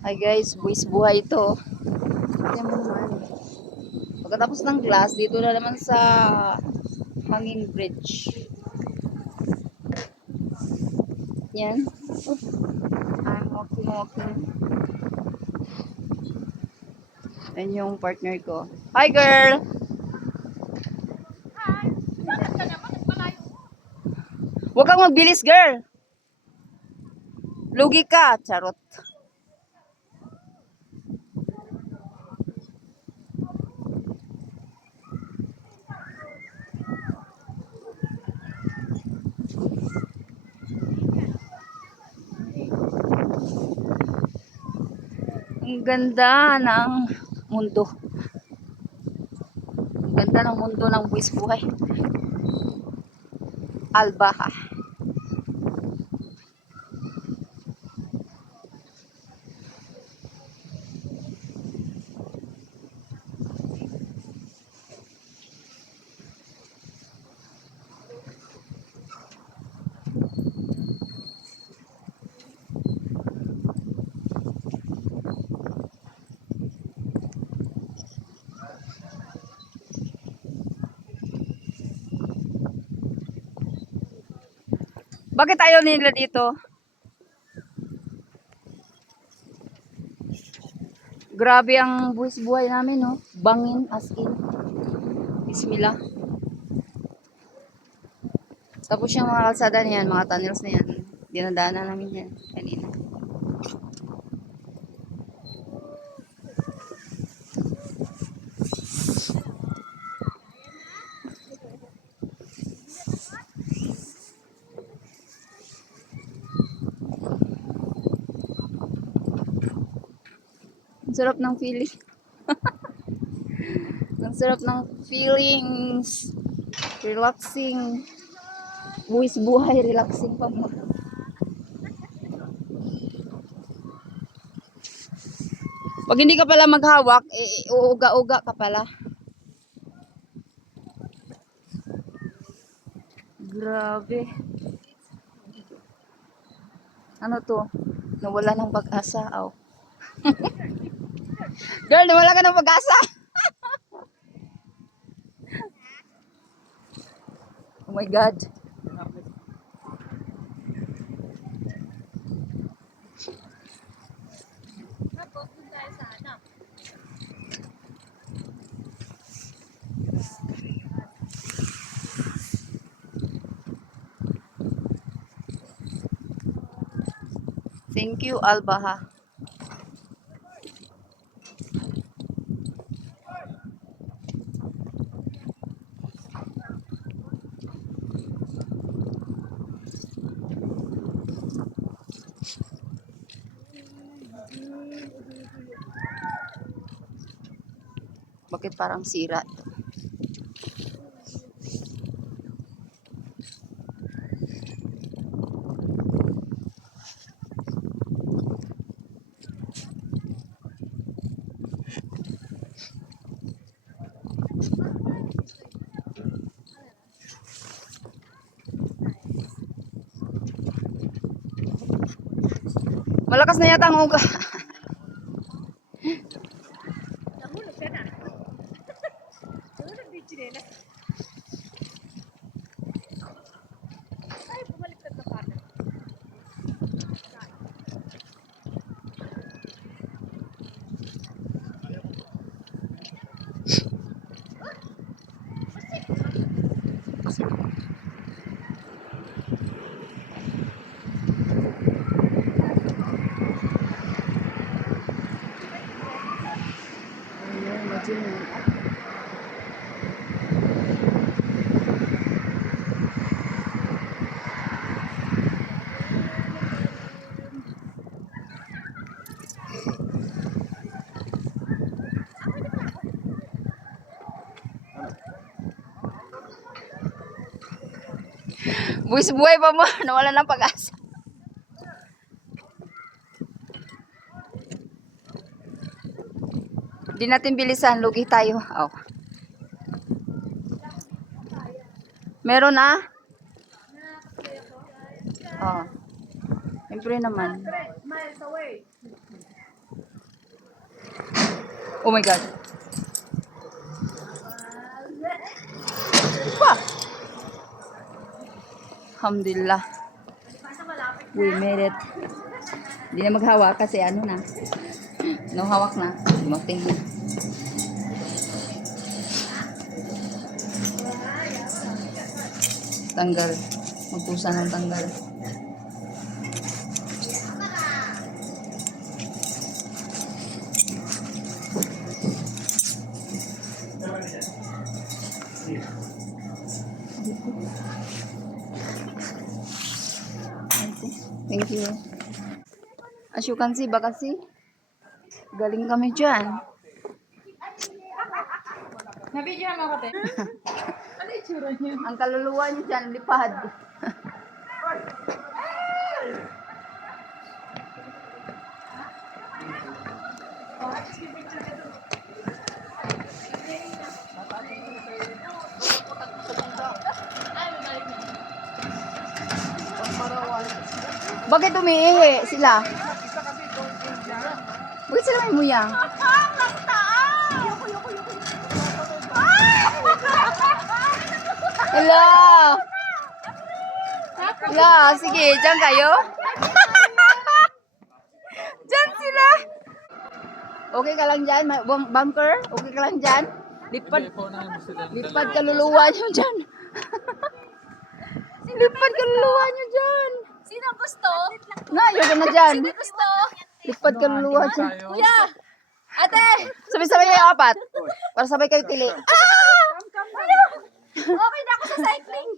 Hi guys, buwis buhay ito. Tingnan mo naman. Pagkatapos ng class, dito na naman sa hanging bridge. Yan. I'm walking. Yan yung partner ko. Hi girl! Huwag kang magbilis girl! Lugi ka! Charot. Ang ganda ng mundo. Ang ganda ng mundo ng buwis buhay. Albaha. Bakit ayaw nila dito? Grabe ang buwis buhay namin, no? Bangin as in. Bismillah. Tapos yung mga kalsada niyan, mga tunnels na yan, dinadaanan namin yan kanina. Ang sarap ng feeling. Ang sarap ng feelings. Relaxing. Buwis buhay, relaxing pa mo. Pag hindi ka pala maghawak, uuga-uga ka pala. Grabe. Ano to? Nawala ng pag-asa. Oh. Girl, nawala ka ng pag-asa. Oh my God. Thank you, Albaha. Bakit parang sira ito? Malakas na yata ang uga. Buwis buhay pa mo. Nawala ng pag-asa. Hindi natin bilisan. Lugi tayo. Oh. Meron na? Oh. Siyempre naman. Oh my God. Pa! Alhamdulillah. We made it. Hindi na maghawak kasi ano na. No hawak na. Dumating na. Tanggal. Magpusa ng tanggal. Thank you. As you can see, baka see, galing kami dyan. Nabidyo mo ko, te? Ano itsura niya? Ang kaluluwa niyo dyan, lipad. Bakit umiihi sila? Bakit sila may muyang? Hello! Hello, sige, dyan kayo? Dyan sila! Okay ka lang dyan? Bunker? Okay ka lang dyan? Lipad kaluluwa nyo dyan. Lipad kaluluwa nyo dyan. Sino gusto? Na, ayoko na dyan. Sino gusto? Lipad kaluluwa dyan. Kuya! Ate! Sabay-sabay kayo apat. Para sabay kayo tili. Okay na ako sa cycling!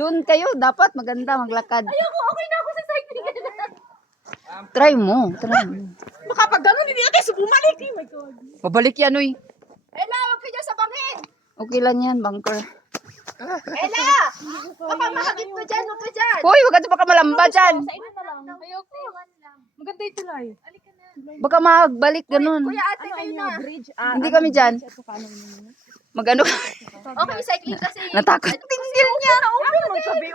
Doon kayo, dapat maganda maglakad. Ayoko, okay na ako sa cycling! Try mo, try mo. Baka pag gano'n, hindi natin bumalik! Oh my God! Pabalik yan, uy. Ella, wag ka dyan sa bangin! Okay lang yan, bunker. Ella! Baka makagip ko dyan, wag ka dyan! Hoy, wag ka baka malamba dyan. Sa inyo na lang. Ayoko. Maganda ito lang. Baka magbalik ganun. Kuya, ate, kayo na. Bridge. Hindi kami dyan. Magano ka? Okay, cycling kasi. Natakot. Tingil niya. Okay, magsabi,